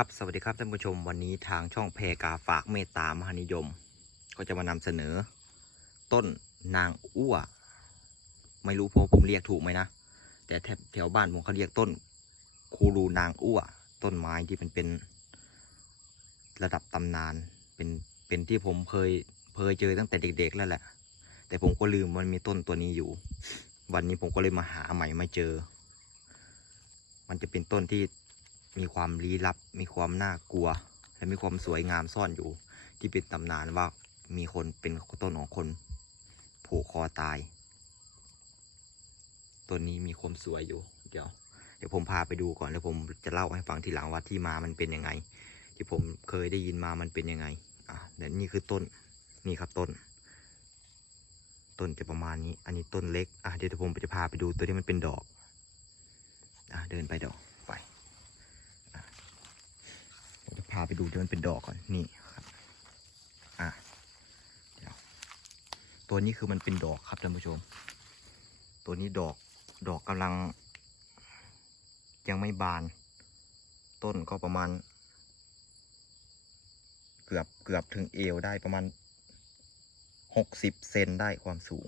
ครับสวัสดีครับท่านผู้ชมวันนี้ทางช่องแพกาฝากเมตตามหานิยม ก็จะมานำเสนอ ต้นนางอ้วไม่รู้เพราะผมเรียกถูกไหมนะ แต่แถวแถวบ้านผมเขาเรียกต้น คูรูนางอ้วต้นไม้ที่มันเป็นระดับตำนานเป็นเป็นที่ผมเคยเคยเจอตั้งแต่เด็ก ๆ แล้วแหละ แต่ผมก็ลืมมันมีต้นตัวนี้อยู่ วันนี้ผมก็เลยมาหาใหม่ไม่เจอ มันจะเป็นต้นที่ มีความลี้ลับ มีความน่ากลัว และมีความสวยงามซ่อนอยู่ ที่เป็นตำนานว่ามีคนเป็นต้นของคนผูกคอตายต้นนี้มีความสวยอยู่ เดี๋ยว เดี๋ยวผมพาไปดูก่อนแล้วผมจะเล่าให้ฟังทีหลังว่าที่มามันเป็นยังไง ที่ผมเคยได้ยินมามันเป็นยังไง อะเดี๋ยวนี่คือต้น นี่ครับต้น ต้นจะประมาณนี้ อันนี้ต้นเล็ก อะเดี๋ยวผมจะพาไปดูตัวที่มันเป็นดอก อะเดินไปดอกไปอะผมจะพาไปดูที่มันเป็นดอกก่อนนี่ครับอะเดี๋ยวตัวนี้คือมันเป็นดอกครับท่านผู้ชม ตัวนี้ดอกดอกกำลัง ยังไม่บาน ต้นก็ประมาณ เกือบเกือบถึงเอวได้ประมาณหกสิบเซนได้ความสูง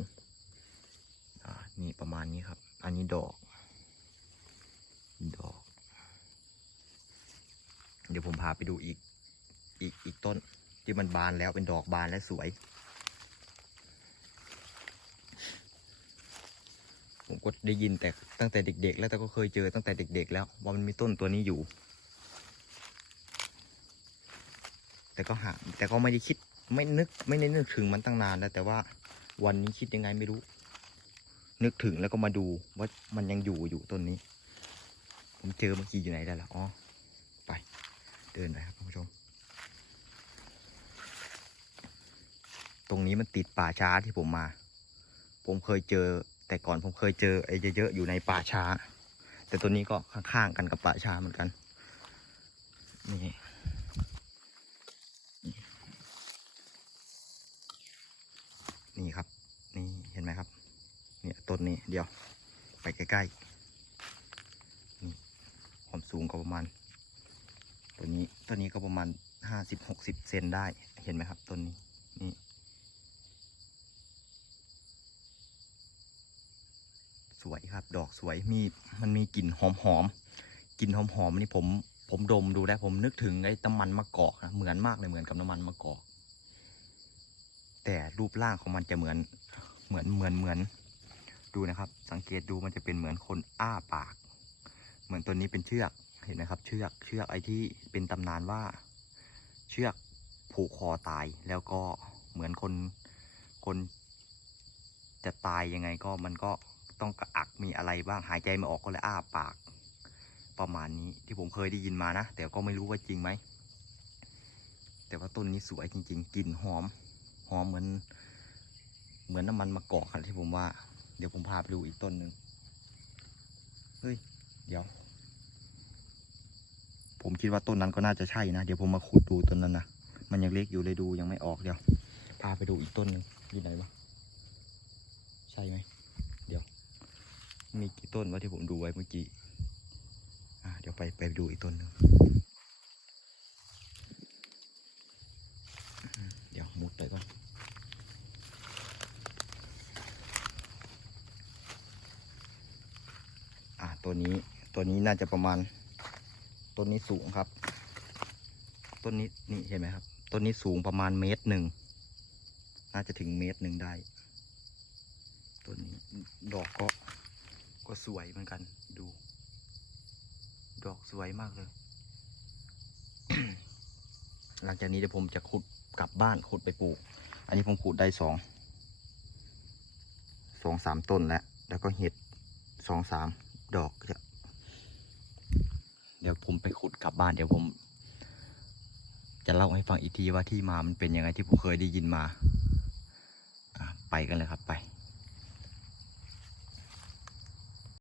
อ่านี่ประมาณนี้ครับ อันนี้ดอก เดี๋ยวผมพาไปดูอีก อีกอีกต้นที่มันบานแล้วเป็นดอกบานและสวย ผมก็ได้ยินแต่ตั้งแต่เด็ก ๆ แล้วแต่ก็เคยเจอตั้งแต่เด็ก ๆ แล้วว่ามันมีต้นตัวนี้อยู่ แต่ก็หาแต่ก็ไม่ได้คิดไม่นึกไม่ได้นึกถึงมันตั้งนานแล้วแต่ว่าวันนี้คิดยังไงไม่รู้ นึกถึงแล้วก็มาดูว่ามันยังอยู่อยู่ต้นนี้ ผมเจอเมื่อกี้อยู่ไหนได้ละอ๋อ เดินไปครับคุณผู้ชม ตรงนี้มันติดป่าช้าที่ผมมา ผมเคยเจอ แต่ก่อนผมเคยเจอไอ้เยอะๆอยู่ในป่าช้า แต่ตัวนี้ก็ข้างๆกันกับป่าช้าเหมือนกันนี่นี่ครับ นี่เห็นไหมครับ เนี่ยต้นนี้เดี๋ยว ไปใกล้ๆ นี่ความสูงก็ประมาณ ตัวนี้ตัวนี้ก็ประมาณห้าสิบหกสิบเซนได้เห็นไหมครับต้นนี้นี่สวยครับ ดอกสวยมีมันมีกลิ่นหอมหอมกลิ่นหอมหอมนี่ผมผมดมดูแล้วผมนึกถึงไอ้น้ำมันมะกอกนะเหมือนมากเลยเหมือนกับน้ำมันมะกอก แต่รูปร่างของมันจะเหมือนเหมือนเหมือนเหมือนดูนะครับ สังเกตดูมันจะเป็นเหมือนคนอ้าปาก เหมือนตัวนี้เป็นเชือก เห็นไหมครับ เชือกเชือกไอ้ที่เป็นตำนานว่า เชือกผูกคอตายแล้วก็เหมือนคนคนจะตายยังไงก็มันก็ต้องกระอักมีอะไรบ้างหายใจไม่ออกก็เลยอ้าปาก ประมาณนี้ที่ผมเคยได้ยินมานะ แต่ก็ไม่รู้ว่าจริงไหม แต่ว่าต้นนี้สวยจริง ๆกลิ่นหอม หอมเหมือน เหมือนน้ำมันมะกอกครับที่ผมว่า เดี๋ยวผมพาไปดูอีกต้นหนึ่งเฮ้ย เดี๋ยว ผมคิดว่าต้นนั้นก็น่าจะใช่นะ เดี๋ยวผมมาขุดดูต้นนั้นนะ มันยังเล็กอยู่เลยดูยังไม่ออกเดี๋ยว พาไปดูอีกต้นหนึ่งอยู่ไหนวะ ใช่ไหม เดี๋ยว มีกี่ต้นวะที่ผมดูไว้เมื่อกี้ อะเดี๋ยวไปไปดูอีกต้นหนึ่งเดี๋ยวมุดไปก่อนอะตัวนี้ตัวนี้น่าจะประมาณ ต้นนี้สูงครับ ต้นนี้นี่เห็นไหมครับ ต้นนี้สูงประมาณเมตรหนึ่ง น่าจะถึงเมตรหนึ่งได้ ต้นนี้ดอกก็ก็สวยเหมือนกัน ดู ดอกสวยมากเลย หลังจากนี้เดี๋ยวผมจะขุดกลับบ้านขุดไปปลูก อันนี้ผมขุดได้สอง สองสามต้นแล้ว แล้วก็เห็ดสองสามดอกจะ เดี๋ยวผมไปขุดกลับบ้านเดี๋ยวผม จะเล่าให้ฟังอีกทีว่าที่มามันเป็นยังไงที่ผมเคยได้ยินมา ไปกันเลยครับไป